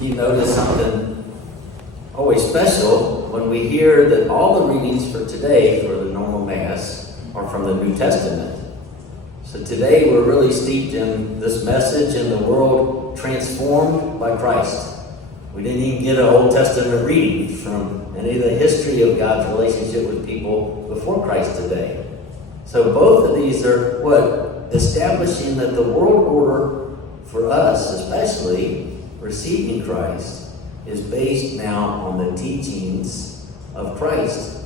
You notice something always special when we hear that all the readings for today for the normal Mass are from the New Testament. So today we're really steeped in this message and the world transformed by Christ. We didn't even get an Old Testament reading from any of the history of God's relationship with people before Christ today. So both of these are establishing that the world order for us, especially receiving Christ, is based now on the teachings of Christ.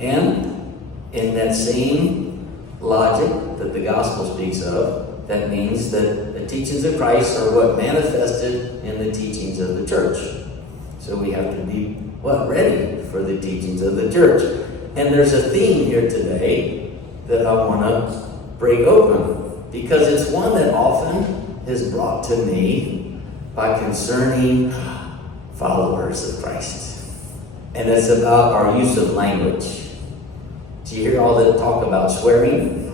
And in that same logic that the gospel speaks of, that means that the teachings of Christ are what manifested in the teachings of the church. So we have to be ready for the teachings of the church. And there's a theme here today that I want to break open, because it's one that often is brought to me by concerning followers of Christ. And it's about our use of language. Do you hear all that talk about swearing?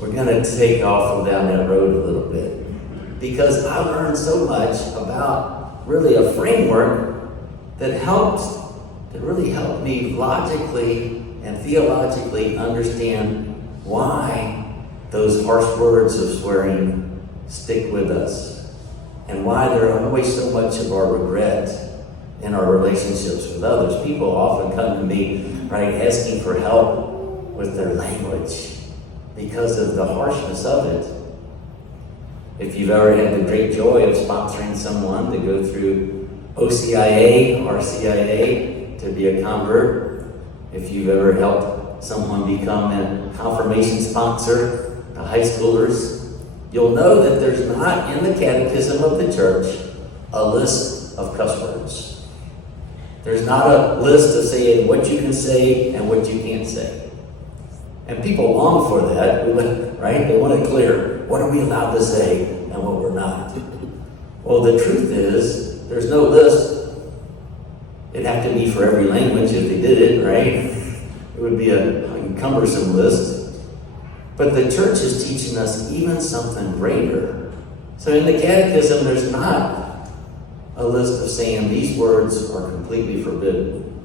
We're going to take off down that road a little bit, because I learned so much about really a framework that really helped me logically and theologically understand why those harsh words of swearing stick with us, and why they're always so much of our regret in our relationships with others. People often come to me, asking for help with their language because of the harshness of it. If you've ever had the great joy of sponsoring someone to go through OCIA or CIA to be a convert, if you've ever helped someone become a confirmation sponsor to high schoolers, you'll know that there's not in the catechism of the church a list of cuss words. There's not a list of saying what you can say and what you can't say. And people long for that, right? They want it clear. What are we allowed to say and what we're not? Well, the truth is, there's no list. It'd have to be for every language if they did it, right? It would be a cumbersome list. But the church is teaching us even something greater. So in the catechism, there's not a list of saying these words are completely forbidden.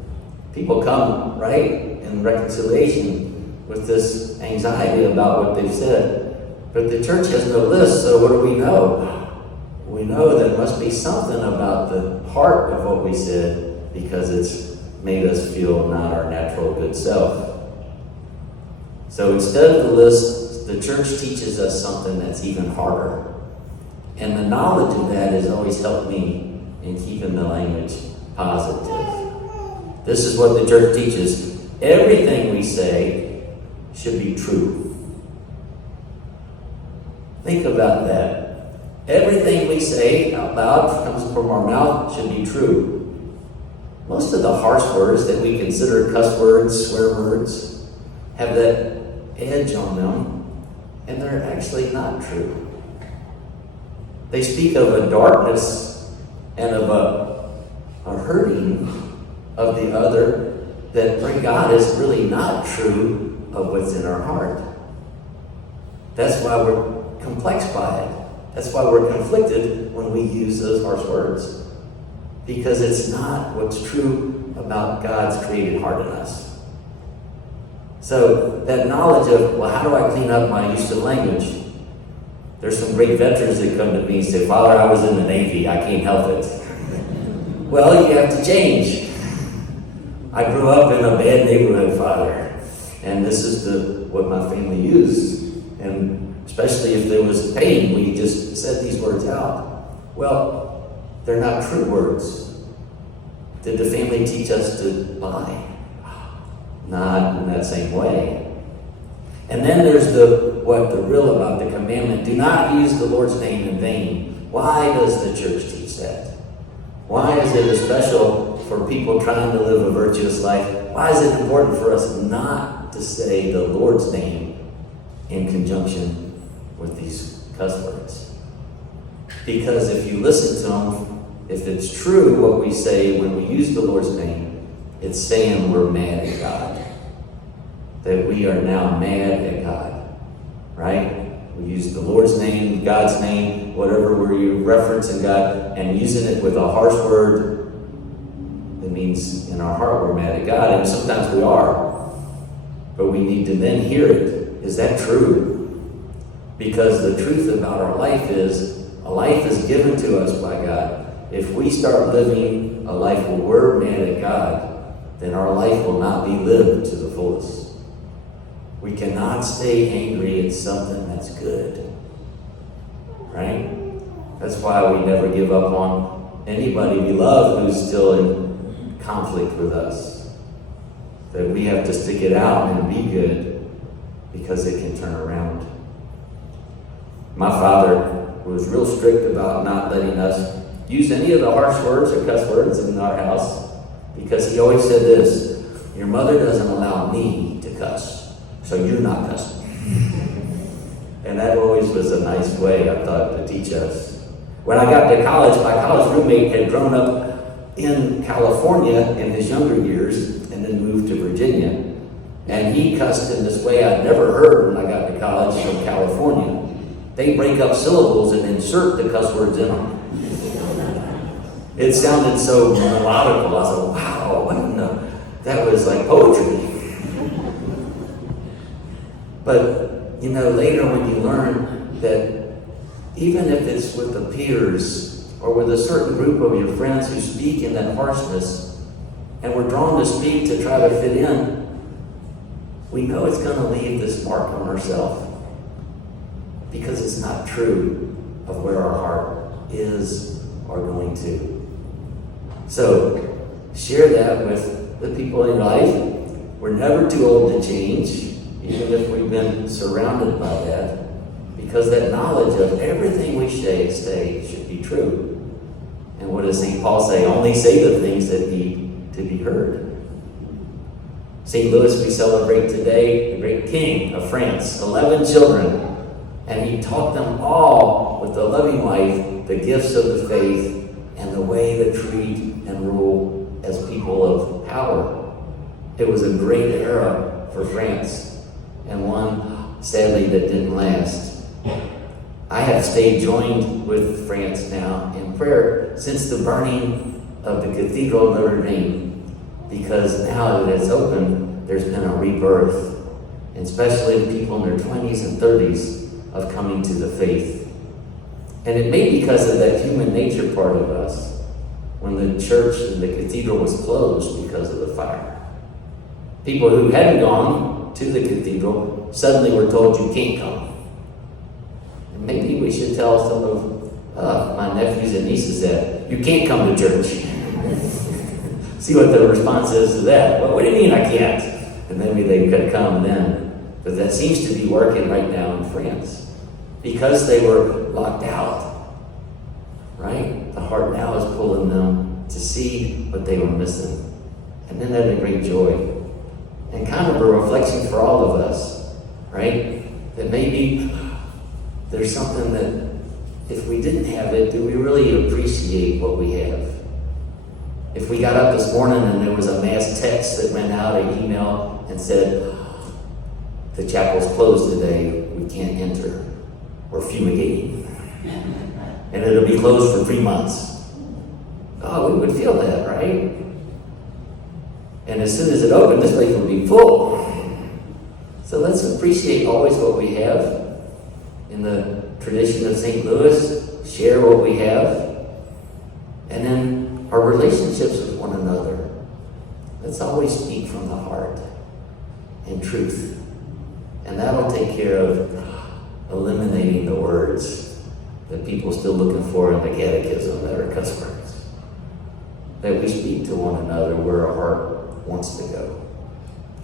People come, in reconciliation with this anxiety about what they've said. But the church has no list, so what do we know? We know there must be something about the heart of what we said, because it's made us feel not our natural good self. So instead of the list, the church teaches us something that's even harder. And the knowledge of that has always helped me in keeping the language positive. This is what the church teaches. Everything we say should be true. Think about that. Everything we say out loud comes from our mouth should be true. Most of the harsh words that we consider cuss words, swear words, have that edge on them, and they're actually not true. They speak of a darkness and of a hurting of the other that, pray God, is really not true of what's in our heart. That's why we're complexed by it. That's why we're conflicted when we use those harsh words. Because it's not what's true about God's created heart in us. So that knowledge of, how do I clean up my use of language? There's some great veterans that come to me and say, Father, I was in the Navy, I can't help it. Well, you have to change. I grew up in a bad neighborhood, Father. And this is what my family used. And especially if there was pain, we just said these words out. Well, they're not true words. Did the family teach us to lie? Not in that same way. And then there's the real about the commandment. Do not use the Lord's name in vain. Why does the church teach that? Why is it special for people trying to live a virtuous life? Why is it important for us not to say the Lord's name in conjunction with these cuss words? Because if you listen to them, if it's true what we say when we use the Lord's name, it's saying we're mad at God. That we are now mad at God, right? We use the Lord's name, God's name, whatever we're referencing God and using it with a harsh word, it means in our heart we're mad at God, and sometimes we are. But we need to then hear it. Is that true? Because the truth about our life is, a life is given to us by God. If we start living a life where we're mad at God, then our life will not be lived to the fullest. We cannot stay angry at something that's good. Right? That's why we never give up on anybody we love who's still in conflict with us. That we have to stick it out and be good because it can turn around. My father was real strict about not letting us use any of the harsh words or cuss words in our house because he always said this: your mother doesn't allow me to cuss, so you're not cussing. And that always was a nice way, I thought, to teach us. When I got to college, my college roommate had grown up in California in his younger years and then moved to Virginia. And he cussed in this way I'd never heard when I got to college from California. They break up syllables and insert the cuss words in them. It sounded so melodical. I thought, wow, what in the... that was like poetry. But later when you learn that even if it's with the peers or with a certain group of your friends who speak in that harshness, and we're drawn to speak to try to fit in, we know it's going to leave this mark on ourselves because it's not true of where our heart is or going to. So share that with the people in life. We're never too old to change, even if we've been surrounded by that, because that knowledge of everything we say should be true. And what does St. Paul say? Only say the things that need to be heard. St. Louis, we celebrate today the great king of France, 11 children, and he taught them all with a loving wife the gifts of the faith and the way to treat and rule as people of power. It was a great era for France, and one, sadly, that didn't last. I have stayed joined with France now in prayer since the burning of the Cathedral of Notre Dame, because now that it's open, there's been a rebirth, and especially people in their 20s and 30s of coming to the faith. And it may be because of that human nature part of us, when the church and the cathedral was closed because of the fire. People who hadn't gone to the cathedral suddenly were told, you can't come. And maybe we should tell some of my nephews and nieces that you can't come to church. See what the response is to that. Well, what do you mean I can't? And maybe they could come then. But that seems to be working right now in France because they were locked out. Right? The heart now is pulling them to see what they were missing. And then that a great joy. And kind of a reflection for all of us, right? That maybe there's something that if we didn't have it, do we really appreciate what we have? If we got up this morning and there was a mass text that went out, an email, and said, the chapel's closed today, we can't enter. We're fumigating. And it'll be closed for 3 months. Oh, we would feel that, right? And as soon as it opened, this place will be full. So let's appreciate always what we have. In the tradition of St. Louis, share what we have. And then our relationships with one another. Let's always speak from the heart and truth. And that'll take care of eliminating the words that people are still looking for in the catechism that are cuss words. That we speak to one another where our heart wants to go.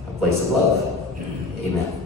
A place of love. Amen.